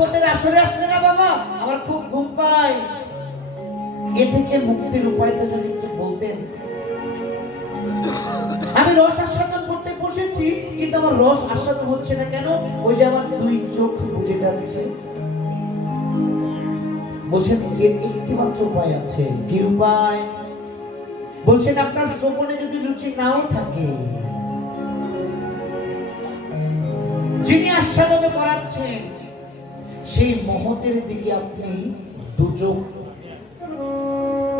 ভাগবতের আসরে আসলে না বাবা আমার খুব ঘুম পায়, এ থেকে মুক্তির উপায়টা যদি একটু বলতেন। আমি রস আস্বাদন করতে বসেছি কিন্তু আমার রস আস্বাদন হচ্ছে না কেন? ওই যে আমার দুই চোখ বুঝে যাচ্ছে। বলছেন এর একটি মাত্র উপায় আছে। কি উপায়? বলছেন আপনার শ্রবণে যদি রুচি নাও থাকে, যিনি আস্বাদন করাচ্ছেন সেই মহতের দিকে আপনি দু চোখ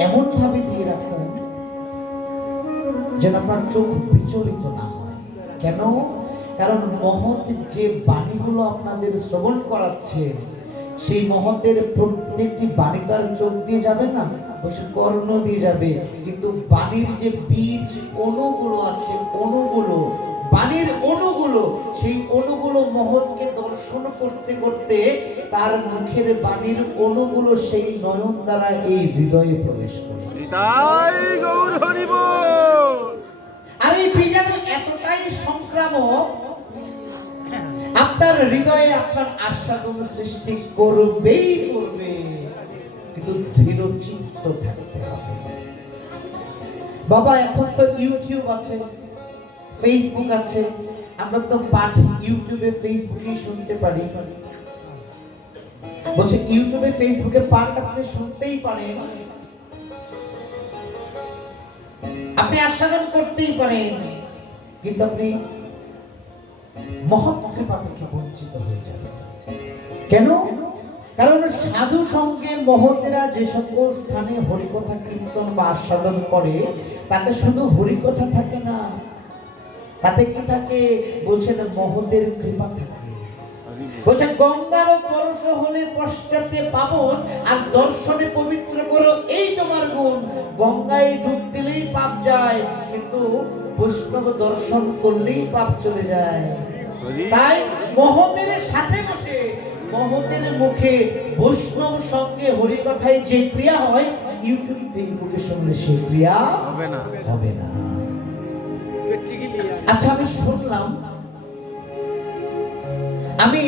এমন ভাবে দিয়ে রাখুন যেন আপনার চোখ বিচলিত না হয়। কেন? কারণ মহৎ যে বাণীগুলো আপনাদের শ্রবণ করাচ্ছে সেই মহতের প্রত্যেকটি বাণী তার চোখ দিয়ে যাবে না, বলছে কর্ণ দিয়ে যাবে। কিন্তু বাণীর যে বীজ অণুগুলো আছে, অণুগুলো বাণীর অণুগুলো, সেই অণুগুলো মহৎকে দর্শন করতে করতে তার মুখের বাণীর অণুগুলো সেই নয়ন দ্বারা এই হৃদয়ে প্রবেশ করে। আর এই বীজাণু এতটাই সংক্রামক, আপনার হৃদয়ে আপনার আস্বাদন সৃষ্টি করবেই করবে, কিন্তু দৃঢ় চিত্ত থাকতে হবে। বাবা এখন তো ইউটিউব আছে, ফেসবুক আছে, আমরা তো পাঠ ইউটিউবে ফেসবুকে শুনতে পারি। বলছে ইউটিউবে ফেসবুকে পাঠ আপনি শুনতেই পারেন, আপনি আস্বাদন করতেই পারেন, কিন্তু আপনি মহৎ কৃপা থেকে বঞ্চিত হয়ে যাবেন। কেন? কারণ সাধু সঙ্গে মহতেরা যে সকল স্থানে হরিকথা কীর্তন বা আস্বাদন করে তাতে শুধু হরিকথা থাকে না, তাতে কি থাকে? বলছেন মহতের কৃপা থাকে। বলছেন গঙ্গার পরশ হলে পশ্চাতে পাবন, আর দর্শনে পবিত্র করো এই তোমার গুণ। গঙ্গায় ডুব দিলেই পাপ যায়, কিন্তু বৈষ্ণব দর্শন করলেই পাপ চলে যায়। তাই মহতের সাথে বসে মহতের মুখে বৈষ্ণব সঙ্গে হরিকথায় যে ক্রিয়া হয়, ইউটিউব ফেসবুকে শুনলে সে ক্রিয়া হবে না। আচ্ছা আমি শুনলাম, আমি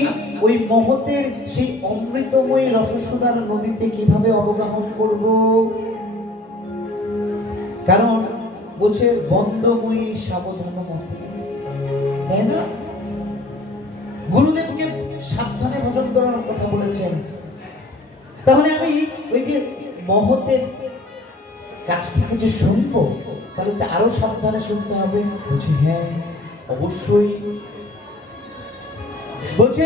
ওই মহতের সেই অমৃতময়ী রসসুধার নদীতে কিভাবে অবগাহন করব? কারণ বলছে বন্দময়ী সাবধান মতে, তাই না? গুরুদেবকে সাবধানে ভজন করার কথা বলেছেন। তাহলে আমি ওই যে মহতের কাছ থেকে যে শুনবো, তাহলে তো আরো সাবধানে শুনতে হবে। বলছে হ্যাঁ অবশ্যই। বলছে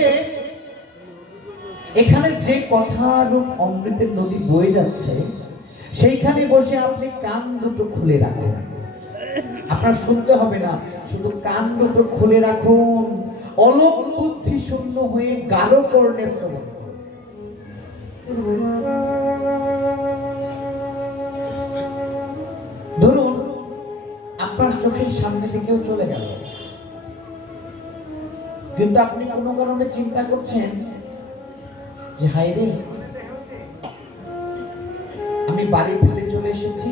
এখানে যে কথারূপ অমৃতের নদী বয়ে যাচ্ছে, সেইখানে বসে আপনি কান দুটো খুলে রাখুন। আপনার শুনতে হবে না, শুধু কান দুটো খুলে রাখুন, অলক বুদ্ধি শূন্য হয়ে গাঢ় কর্ণে শ্রবণ করুন। ধরুন আপনার চোখের সামনে দিকেও চলে গেল, কিন্তু আপনি কোনো কারণে চিন্তা করছেন যে হায় রে, আমি বাড়ি ফেলে চলে এসেছি,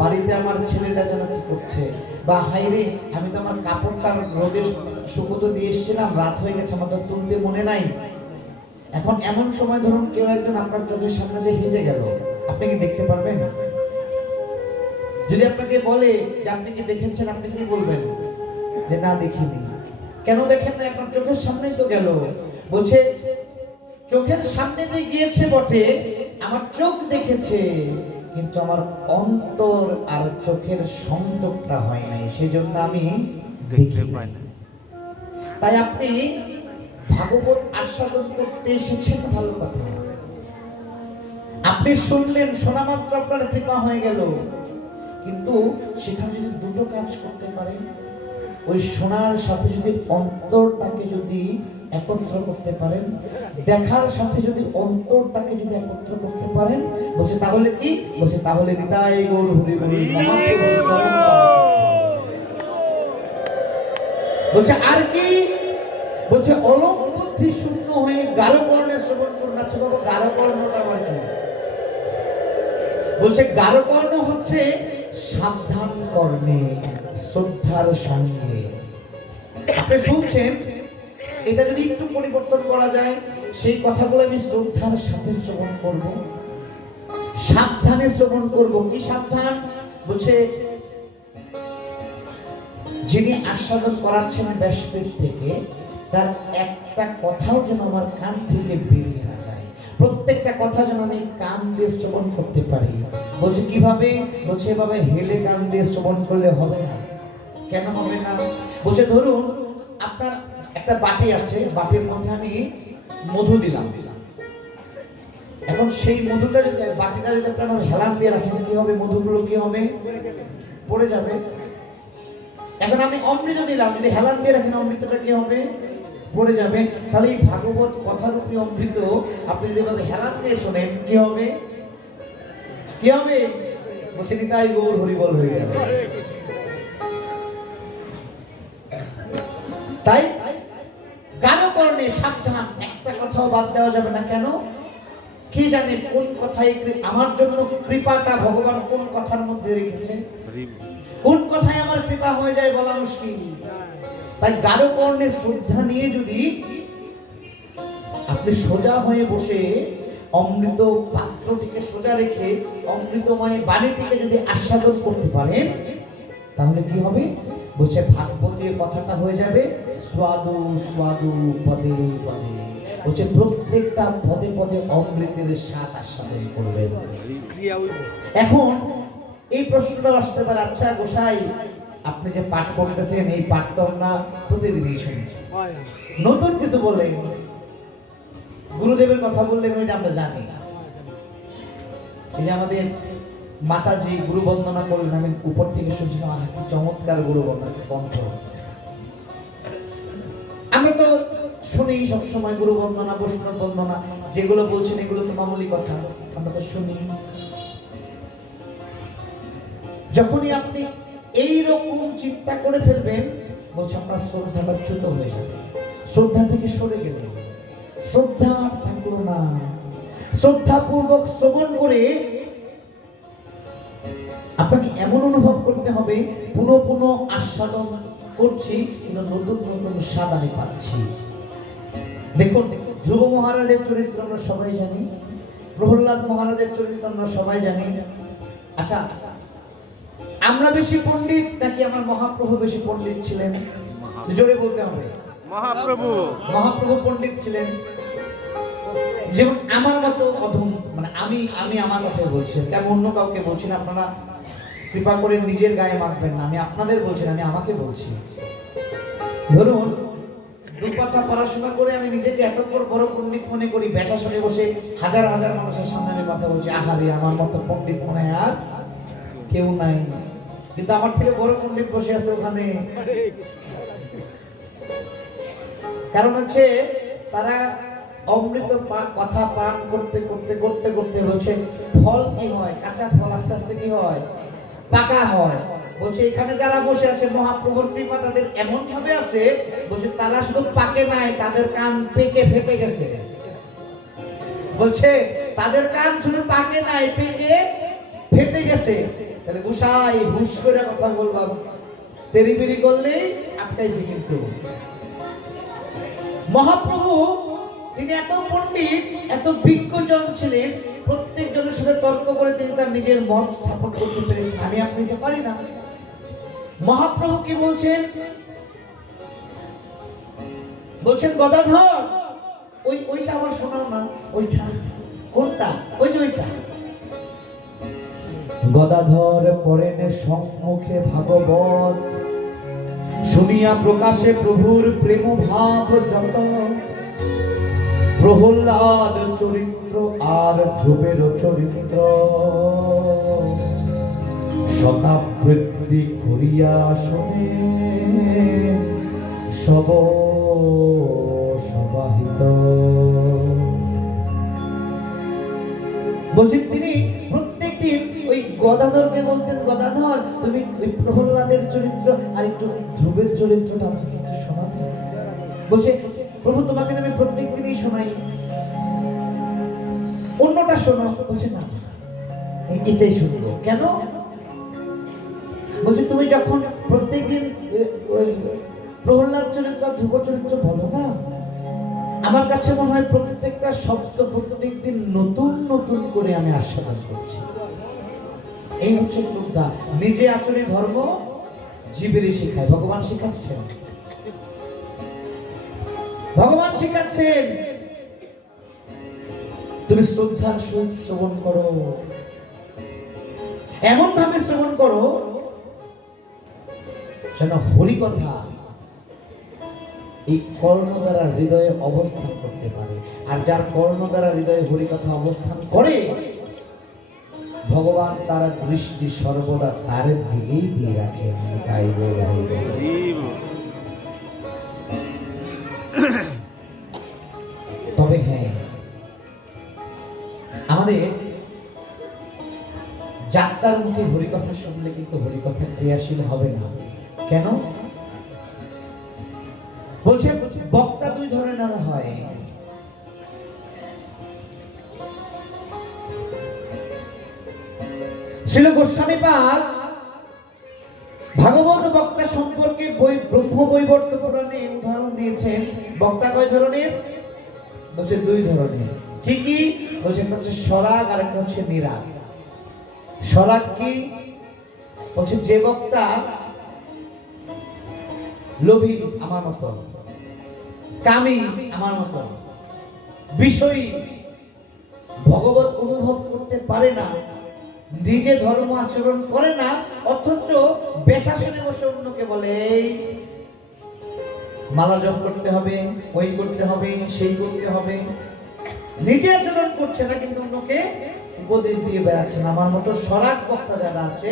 বাড়িতে আমার ছেলেটা যেন কি করছে, বা হায় রে আমি তো আমার কাপড়টা রোদে শুকোতে দিয়ে এসেছিলাম, রাত হয়ে গেছে, আমার তো তুলতে মনে নাই। এখন এমন সময় ধরুন কেউ একজন আপনার চোখের সামনে দিয়ে হেঁটে গেল, আপনি কি দেখতে পারবেন? যদি আপনাকে বলে যে আপনি কি দেখেছেন, আপনি কি বলবেন? যে না দেখিনি। কেন দেখেন না? আপনার চোখের সামনেই তো গেল। বলছে চোখের সামনে দিয়ে গিয়েছে বটে, আমার চোখ দেখেছে, কিন্তু আমার অন্তর আর চোখের সংযোগটা হয় নাই, সেজন্য আমি দেখতে পাই না। তাই আপনি ভাগবত আস্বাদন করতে এসেছেন, ভালো কথা, আপনি শুনলেন, শোনা মাত্র আপনার কৃপা হয়ে গেল, কিন্তু সেখানে যদি দুটো কাজ করতে পারেন, ওই শোনার সাথে যদি অন্তরটাকে যদি একত্র করতে পারেন, দেখার সাথে যদি অন্তরটাকে যদি একত্র করতে পারেন, বলছে তাহলে কি? বলছে তাহলে নিতাই গৌর হরি হরি মহাপ্রভুর চরণ বলছে আর কি? বলছে অলক বুদ্ধি শূন্য হয়ে গাঢ় কর্ণে শ্রবণ করুন। আচ্ছা বাবা, গাঢ় কর্ণটা আমার কি? বলছে গাঢ় কর্ণ হচ্ছে সাবধান কর্ণে শ্রদ্ধার সঙ্গে। আপনি শুনছেন, এটা যদি একটু পরিবর্তন করা যায়, সেই কথাগুলো আমি শ্রদ্ধার সাথে শ্রবণ করব, সাবধানে শ্রবণ করব। কি সাবধান? বলছে যিনি আস্বাদন করাচ্ছেন ব্যাসপীঠ থেকে, তার একটা কথাও যেন আমার কান থেকে বেরিয়ে না যায়, প্রত্যেকটা কথা যেন আমি কান দিয়ে শ্রবণ করতে পারি। বলছে কিভাবে? বলছে এভাবে হেলে কান দিয়ে শ্রবণ করলে হবে না। কেন হবে না? বলছে ধরুন আপনার একটা বাটি আছে, বাটির মধ্যে আমি মধু দিলাম, এখন সেই মধুটা যদি বাটিটা যদি আপনার হেলান দিয়ে রাখেন, কি হবে? মধুগুলো কি হবে? পড়ে যাবে। এখন আমি অমৃত দিলাম, যদি হেলান দিয়ে রাখেন অমৃতটা কি হবে? পড়ে যাবে। তাহলে এই ভাগবত কথারূপী অমৃত আপনি যদি এভাবে হেলান দিয়ে শোনেন, কি হবে? কি হবে? বলছে নিতাই গৌর হরিবল হয়ে যাবে। তাই কারো কারণে সাবধান, একটা কথাও বাদ দেওয়া যাবে না। কেন? কি জানে কোন কথায় আমার জন্য কৃপাটা ভগবান কোন কথার মধ্যে রেখেছে, কোন কথায় আমার কৃপা হয়ে যায় বলা মুশকিল। তাই গাঢ় কর্ণে শ্রদ্ধা নিয়ে যদি আপনি সোজা হয়ে বসে অমৃত পাত্রটিকে সোজা রেখে অমৃতময় বাণীটিকে যদি আস্বাদন করতে পারেন, তাহলে কি হবে? বলছে ভাগবতীয় কথাটা হয়ে যাবে স্বাদু স্বাদু পদে পদে। বলছে প্রত্যেকটা পদে পদে অমৃতের স্বাদ আস্বাদন করবেন। এখন এই প্রশ্নটা আসতে পারে, আচ্ছা গোসাই আপনি যে পাঠ করতেছেন এই পাঠ তো আমরা প্রতিদিনই শুনি, নতুন কিছু বললেন, গুরুদেবের কথা বললেন, ওইটা আমরা জানি। এই যে আমাদের মাতাজি গুরু বন্দনা করলেন, আমি উপর থেকে শুনছিলাম, চমৎকার গুরু বন্দনা কণ্ঠ। আমি তো শুনি সবসময় গুরু বন্দনা, বৈষ্ণব বন্দনা, যেগুলো বলছেন এগুলো তো মামুলি কথা, আমরা তো শুনি। যখনই আপনি এইরকম চিন্তা করে ফেলবেন, বলছে আপনার শ্রদ্ধাটা চ্যুত হয়ে যাবে, শ্রদ্ধা থেকে সরে গেলে। শ্রদ্ধা ঠাকুর না, শ্রদ্ধাপূর্বক শ্রবণ করে আপনাকে এমন অনুভব করতে হবে পুনঃ পুনঃ আস্বাদন করছি, কিন্তু নতুন নতুন স্বাদ আমি পাচ্ছি। দেখুন ধ্রুব মহারাজের চরিত্র আমরা সবাই জানি, প্রহ্লাদ মহারাজের চরিত্র আমরা সবাই জানি। আচ্ছা আমরা বেশি পণ্ডিত নাকি আমার মহাপ্রভু বেশি পণ্ডিত ছিলেন? জোরে বলতে হবে। মহাপ্রভু পণ্ডিত ছিলেন। যেমন আমার মতো অধম, মানে আমি আমার কথাই বলছি, আমি অন্য কাউকে বলছি না, আপনারা কৃপা করে নিজের গায়ে মাখবেন না, আমি আপনাদের বলছি না, আমি আমাকে বলছি। ধরুন দুপাতা পড়াশোনা করে আমি নিজেকে এত বড় পণ্ডিত মনে করি, বেশাসনে বসে হাজার হাজার মানুষের সামনে আমি কথা বলছি, আহারে আমার মতো পণ্ডিত মনে হয় আর কেউ নাই, কিন্তু আমার থেকে বড় পণ্ডিত বসে আছে ওখানে। কারণ হচ্ছে তারা অমৃত কথা পান করতে করতে করতে করতে বলছে ফল কি হয়? কাঁচা ফল আস্তে আস্তে কি হয়? পাকা হয়। বলছে এখানে যারা বসে আছে মহাপ্রভুর কৃপা তাদের এমন ভাবে আছে, বলছে তারা শুধু পাকে নাই, তাদের কান পেকে ফেটে গেছে। বলছে তাদের কান শুধু পাকে নাই, পেকে ফেটে গেছে। তাহলে গোসাই হুশ করে কথা বলবা, তেরিবিরি করলেই আটকাইছে। কিন্তু মহাপ্রভু তিনি এত পণ্ডিত, এত বিজ্ঞজন ছিলেন, প্রত্যেক জনের সাথে তর্ক করে তিনি তার নিজের মত স্থাপন করতে পেরেছেন। আমি আপনি তো পারি না। মহাপ্রভু কি বলছেন? বলছেন গদাধর ওইটা আবার শোনাও না। ওইটা কোনটা? ওই যে ওইটা। গদাধর পরেন সম্মুখে ভাগবত, শুনিয়া প্রকাশে প্রভুর প্রেম ভাব যত। প্রহ্লাদ চরিত্র আর ধ্রুবের চরিত্র, শতাবৃত্তি করিয়া শুনে সব সবাহিত। বলছেন তিনি প্রত্যেক দিন ওই গদাধরকে বলতেন, গদাধর তুমি ওই প্রহ্লাদের চরিত্র আর একটু ধ্রুবের চরিত্রটা আমাকে একটু শোনাবে। বলছে প্রভু তোমাকে আমি প্রত্যেক দিনই শোনাই, অন্যটা শোনো। বলছে না এটাই শুনবো। কেন? বলছে তুমি যখন প্রত্যেক দিন প্রহ্লাদ চরিত্র ধ্রুব চরিত্র বলো না, আমার কাছে মনে হয় প্রত্যেকটা শব্দ প্রত্যেকদিন নতুন নতুন করে আমি আস্বাদন করছি। এই হচ্ছে শ্রদ্ধা। নিজে আচরণে ধর্ম জীবেরই শিখায়। ভগবান শিখাচ্ছেন, ভগবান শিখাচ্ছেন তুমি শ্রদ্ধার সহিত শ্রবণ করো, এমন ভাবে শ্রবণ করো যেন হরি কথা এই কর্ণ দ্বারা হৃদয়ে অবস্থান করতে পারে। আর যার কর্ণ দ্বারা হৃদয়ে হরি কথা অবস্থান করে, ভগবান তার দৃষ্টি সর্বদা তার দিকেই দিয়ে রাখে। তাই তবে হ্যাঁ, আমাদের যাত্রার মুখে হরিকথা শুনলে কিন্তু হরিকথা ক্রিয়াশীল হবে না। কেন বলছে? বক্তা দুই ধরনের হয়। শ্রীল গোস্বামীপাদ ভাগবত বক্তা সম্পর্কে ব্রহ্ম বৈবর্ত পুরাণে উদাহরণ দিয়েছেন। বক্তা কয় ধরনের? বলছে দুই ধরনের। কি কি? বলছে একটা হচ্ছে সরাগ আর একটা হচ্ছে নিরাগ। সরাগ কি? বলছে যে বক্তা লোভী আমার মতো, কামী আমার মতো, বিষয়ী, ভগবত অনুভব করতে পারে না, নিজে ধর্ম আচরণ করে না, অথচ বেশাসনে বসে অন্যকে বলে মালা জপ করতে হবে, ওই করতে হবে, সেই করতে হবে, নিজে আচরণ করছে না কিন্তু অন্যকে উপদেশ দিয়ে বেড়াচ্ছেন। আমার মতো সরাগ বক্তা যারা আছে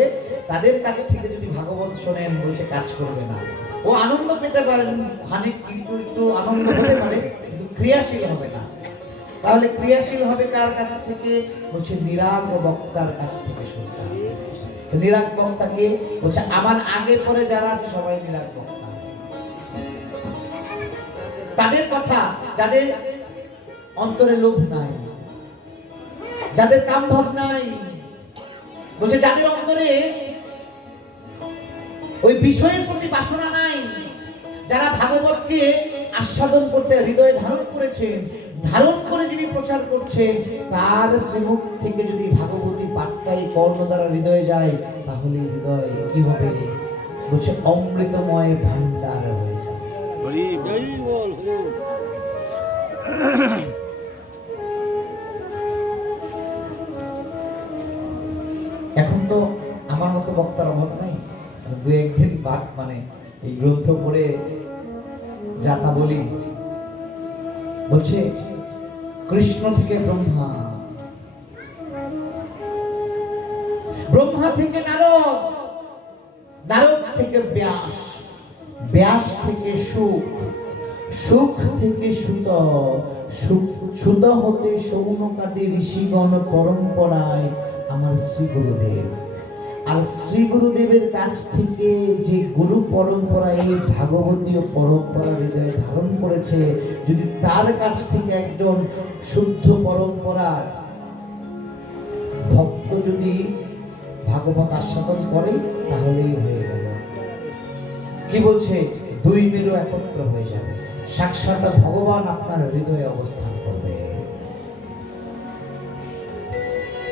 তাদের কাছ থেকে যদি ভাগবত শোনেন, বলছে কাজ করবে না। ও আনন্দ পেতে পারেন, খানিক একটু আনন্দ হতে পারে, কিন্তু ক্রিয়াশীল হবে না। তাহলে ক্রিয়াশীল হবে কার কাছ থেকে? বলছে নিরাগ বক্তার কাছ থেকে শুনতে হবে। নিরাগ বক্তাকে বলছে আমার আগে পরে যারা আছে সবাই নিরাগ বক্তা। তাদের কথা, যাদের অন্তরে লোভ নাই, যাদের কাম ভাব নাই, বলছে যাদের অন্তরে ওই বিষয়ের প্রতি বাসনা নাই, যারা ভাগবতকে আস্বাদন করতে হৃদয়ে ধারণ করেছেন, ধারণ করে যিনি প্রচার করছেন, তার শ্রীমুখ থেকে যদি ভাগবতী পাঠটাই কর্ণ দ্বারা হৃদয়ে যায়, তাহলে হৃদয় কি হবে? বলছে অমৃতময় ভান্ডার হয়ে যাবে। এখন তো আমার মতো বক্তার অভাব নাই। দু একদিন বাদ মানে এই গ্রন্থ পড়ে যাতা বলি। বলছে কৃষ্ণ থেকে ব্রহ্মা, ব্রহ্মা থেকে নারদ, নারদ থেকে ব্যাস, ব্যাস থেকে সুখ, সুখ থেকে সুত, সুত হতে সৌনকাদি ঋষিগণ পরম্পরায় আমার শ্রী গুরুদেব। আর শ্রী গুরুদেবের কাছ থেকে যে গুরু পরম্পরা, এই ভাগবতীয় পরম্পরা হৃদয়ে ধারণ করেছে, যদি তার কাছ থেকে একজন শুদ্ধ পরম্পরা ভক্ত যদি ভাগবত আস্বাদন করে, তাহলেই হয়ে গেল। কি বলছে? দুই মেরু একত্র হয়ে যাবে, সাক্ষাৎ ভগবান আপনার হৃদয়ে অবস্থান করবে।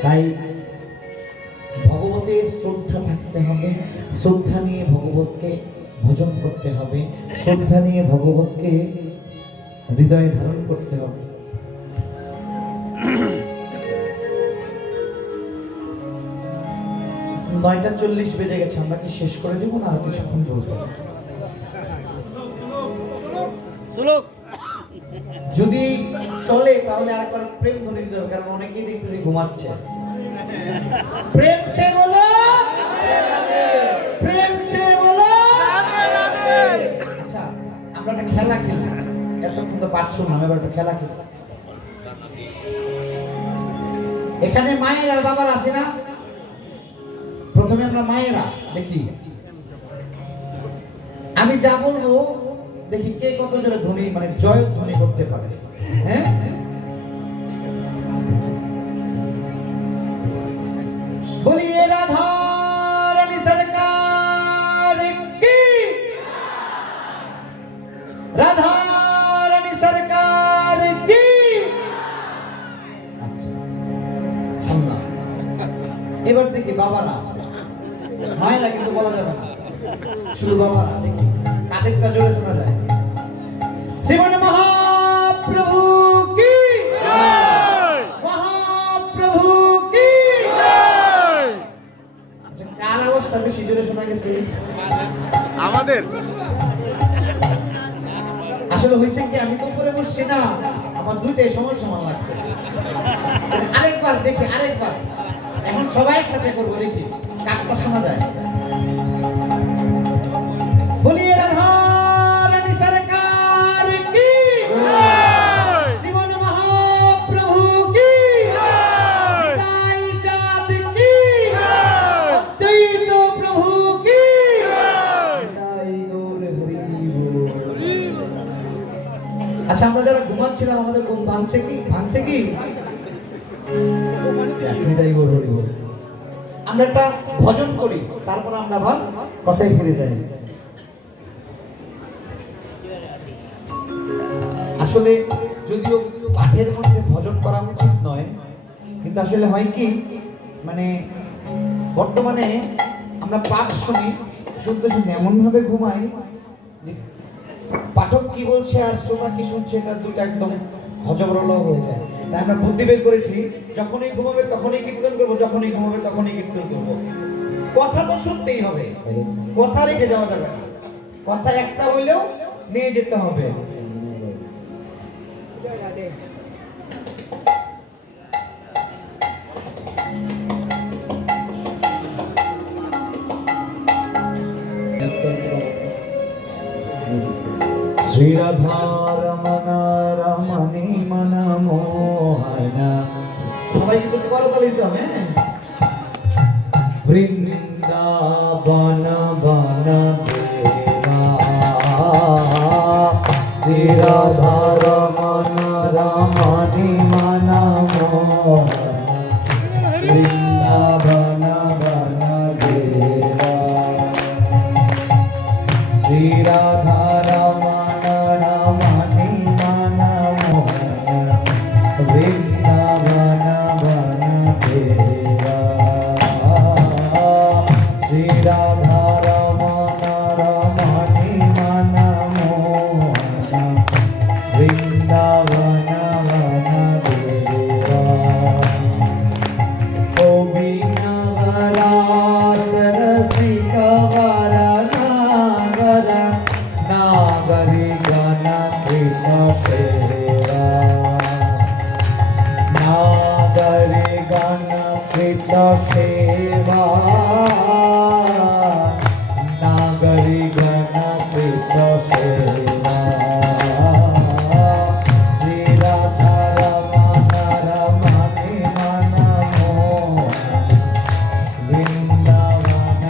তাই ভগবতে শ্রদ্ধা থাকতে হবে, শ্রদ্ধা নিয়ে ভগবতকে ভজন করতে হবে, শ্রদ্ধা নিয়ে ভগবতকে হৃদয়ে ধারণ করতে হবে। 9:40 বেজে গেছে, আমরা কি শেষ করে দেব না আর কিছুক্ষণ চলবে? যদি চলে তাহলে আরেকবার প্রেম ধ্বনি দিতে হবে, কারণ অনেকেই দেখতেছি ঘুমাচ্ছে। প্রেম সে বলো, প্রেম সে বলো। আচ্ছা, আমরা একটা খেলা খেলি, এতক্ষণ তো পাঠ শুনলাম, এবার একটা খেলা খেলি। এখানে মায়ের আর বাবার আছে না? প্রথমে আমরা মায়েরা দেখি, আমি যা বলবো দেখি কে কত জোরে ধ্বনি মানে জয় ধ্বনি করতে পারে। হ্যাঁ, বলিয়ে রাধা রানী সরকার কি, রাধা রানী সরকার এবার দেখি বাবারা, মায়েরা কিন্তু বলা যাবে না, শুধু বাবারা। দেখি কাদেরটা জোরে শোনা যায়। শ্রীমান মহাপ্রভু কি জয়, মহাপ্রভু কি জয়। আচ্ছা, কার আওয়াজটা বেশি জোরে শোনা গেছে? আমাদের। আসলে হয়েছে কি, আমি তো উপরে বসছি না, আমার দুইটাই সমান সমান লাগছে। আরেকবার দেখি, আরেকবার। এখন সবাই সাথে করবো, দেখি কাকটা শোনা যায়। বলিয়ে রাধা রানী সরকার কি জয়, জীবন মহাপ্রভু কি জয়, তাই চাঁদ কি জয়, অদ্বৈত প্রভু কি জয়, তাই গৌর হরি বল। আচ্ছা, আমরা যারা ঘুমাচ্ছিলাম আমাদের ঘুম ভাঙছে কি? ভাঙছে কি? আমরা একটা ভজন করি, তারপর আমরা আবার কথায় ফিরে যাই। আসলে যদিও পাঠের মধ্যে ভজন করা উচিত নয়, কিন্তু আসলে হয় কি, মানে বর্তমানে আমরা পাঠ শুনি, শুনতে শুনতে এমন ভাবে ঘুমাই যে পাঠক কি বলছে আর শ্রোতা কি শুনছে এটা দুটো একদম হজবরল হয়ে যায়। তাই আমরা বুদ্ধি বের করেছি, যখনই ঘুমাবে তখনই কীর্তন করবো, যখনই ঘুমাবে তখনই কীর্তন করবো। কথা তো শুনতেই হবে, কথা রেখে যাওয়া যাবে না, কথা একটা হইলেও নিয়ে যেতে হবে। শ্রী রাধা রমণ রমণী মন মোহনা, সবাই কিন্তু করতালি দিতে হবে। বৃন্দাবন বন দেবা, শ্রী রাধা রমণ রমণী মন মোহনা, বৃন্দাবন বন দেবা, শ্রী রাধা রমণ রমণী মন মোহনা, বৃন্দাবন বন দেবা, শ্রী রাধা রমণ রমণী মন মোহনা, বৃন্দাবন বন দেবা। ও বিনবরাস রসিকবর নাগর, নাগরি গণ কৃত সেবা, নাগরি গণ কৃত সেবা, নাগরি গণ কৃত সেবা, শ্রী রাধা রমণ রমণী মন মোহনা, বৃন্দাবন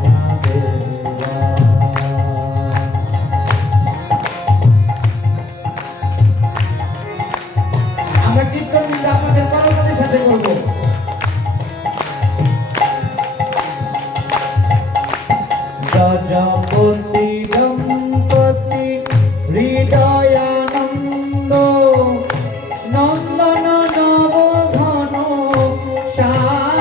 বন দেবা। আমরা কীর্তন কিন্তু আপনাদের করতালির সাথে করব। গজপতি দম্পতি হৃদয়ানন্দ, নন্দন নব ঘন শ্যাম,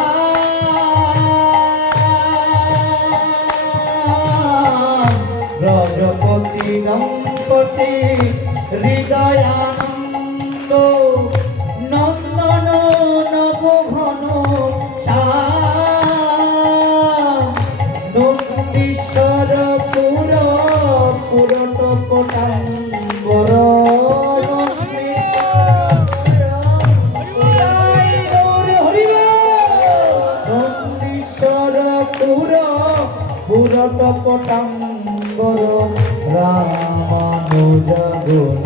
ব্রজপতি দম্পতি হৃদয়ানন্দ, নন্দন নব ঘন শ্যাম, নন্দীশ্বর পুর পুরট কোটাম্বর, নন্দীশ্বর পুর পুরট কোটাম্বর, রামানুজ গুণ